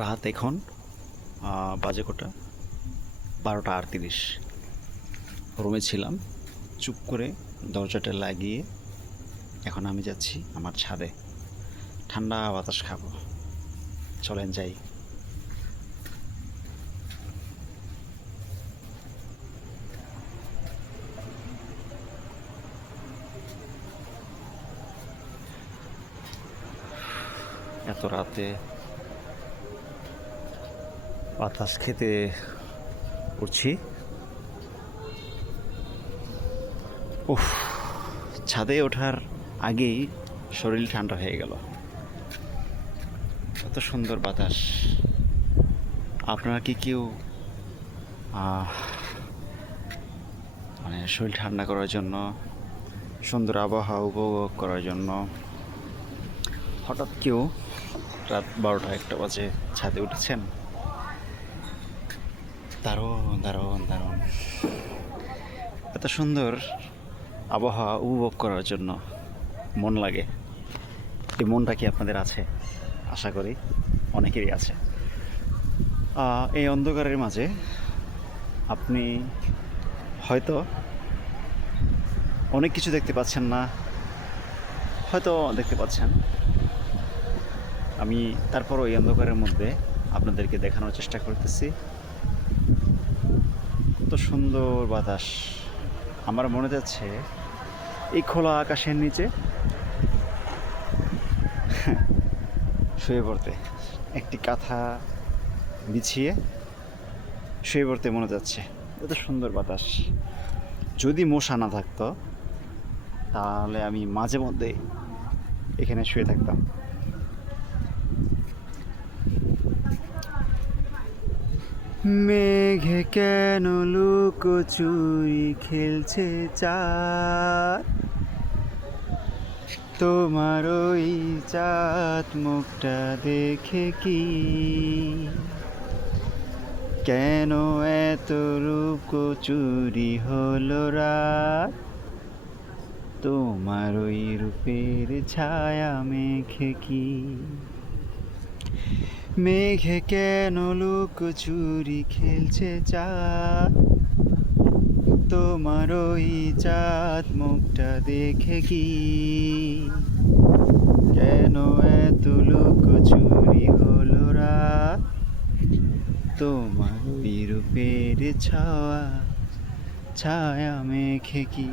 রাত এখন বাজে কোটা? বারোটা আটত্রিশ। রুমে ছিলাম, চুপ করে দরজাটা লাগিয়ে এখন আমি যাচ্ছি আমার ছাদে। ঠান্ডা বাতাস খাব। চলেন যাই। এত রাতে বাতাস খেতে উঠছি উফ, ছাদে ওঠার আগেই শরীর ঠান্ডা হয়ে গেল। এত সুন্দর বাতাস। আপনারা কি কেউ মানে শরীর ঠান্ডা করার জন্য, সুন্দর আবহাওয়া উপভোগ করার জন্য হঠাৎ কেউ রাত বারোটা একটা বাজে ছাদে উঠেছেন? দারুণ দারুণ দারুণ। এত সুন্দর আবহাওয়া উপভোগ করার জন্য মন লাগে। এই মনটা কি আপনাদের আছে? আশা করি অনেকেরই আছে। এই অন্ধকারের মাঝে আপনি হয়তো অনেক কিছু দেখতে পাচ্ছেন না, হয়তো দেখতে পাচ্ছেন। আমি তারপরও এই অন্ধকারের মধ্যে আপনাদেরকে দেখানোর চেষ্টা করতেছি। কত সুন্দর বাতাস। আমার মনে যাচ্ছে, এই খোলা আকাশের নিচে শুয়ে পড়তে, একটি কাঁথা বিছিয়ে শুয়ে পড়তে মনে যাচ্ছে। এত সুন্দর বাতাস। যদি মশা না থাকতো, তাহলে আমি মাঝে মধ্যে এখানে শুয়ে থাকতাম। মেঘে কেন লুকোচুরি খেলছে চাঁদ? তোমার ওই চাঁদ মুখটা দেখে কি? কেন এত লুকোচুরি হলো রাত? তোমার ওই রূপের ছায়া মেঘে কি? মেঘে কেন লুকোচুরি খেলছে চাঁদ? তোমার ওই চাঁদ মুখটা দেখে কি? কেন এত লুকোচুরি হলো রাত? তোমার ওই রূপের ছায়া ছায়া মেঘে কি?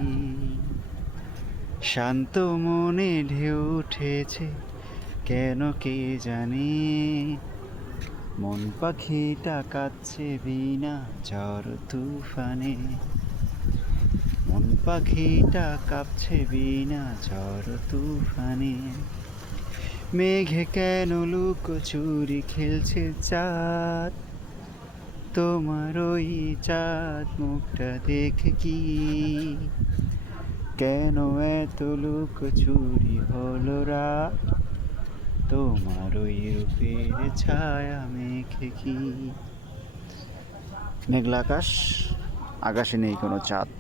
শান্ত মনে ঢেউ উঠেছে, কেন কে জানে? মন পাখিটা কাচ্ছে বিনা ঝড় তুফানে। মন পাখিটা কাঁপছে বিনা ঝড় তুফানে। মেঘে কেন লুকোচুরি খেলছে চাঁদ? তোমার ওই চাঁদ মুখটা দেখে কি? কেন এত লুকোচুরি হলো রাত? তোমার ওই রূপের ছায়া মেখে কি? মেঘলা আকাশ আকাশে নেই কোনো চাঁদ।